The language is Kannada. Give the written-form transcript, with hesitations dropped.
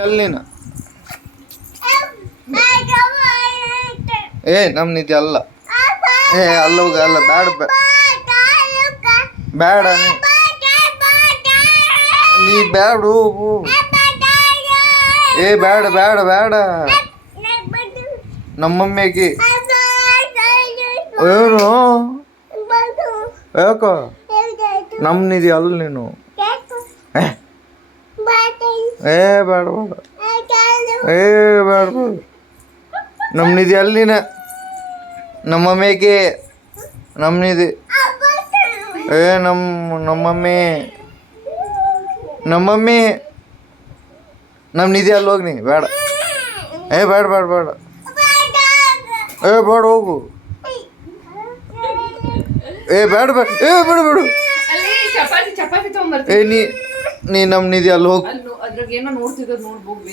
ಅಲ್ಲಿನ ನಮ್ ನಿಧಿ ಅಲ್ಲ. ಅಲ್ಲೋಗ ಅಲ್ಲ, ಬ್ಯಾಡ ಬ್ಯಾಡ ನೀ ಬ್ಯಾಡ ಹೋಗು. ಬ್ಯಾಡ ಬ್ಯಾಡ ಬ್ಯಾಡ. ನಮ್ಮಮ್ಮಿಗೆ ಏನು ಯಾಕ ನಮ್ ನಿಧಿ ಅಲ್ಲ ನೀನು. ಬೇಡ ಬೇಡ ಬೇಡ ಬೇಡ. ನಮ್ ನಿಧಿ ಅಲ್ಲಿನ ನಮ್ಮಮ್ಮಿಗೆ ನಮ್ ನಿಧಿ. ನಮ್ಮಮ್ಮಿ ನಮ್ ನಿಧಿ ಅಲ್ಲಿ ಹೋಗ್ನಿ. ಬೇಡ ಬೇಡ ಬೇಡ ಬೇಡ. ಬೇಡ ಹೋಗು. ಬೇಡ ಬೇಡ ಬೇಡ ಬೇಡ. ನೀ ನಮ್ ನಿಧಿ ಅಲ್ಲಿ ಹೋಗು. ಅದ್ರಾಗ ಏನೋ ನೋಡ್ತಿರೋದು ನೋಡ್ಬೋಗ್ಲಿ.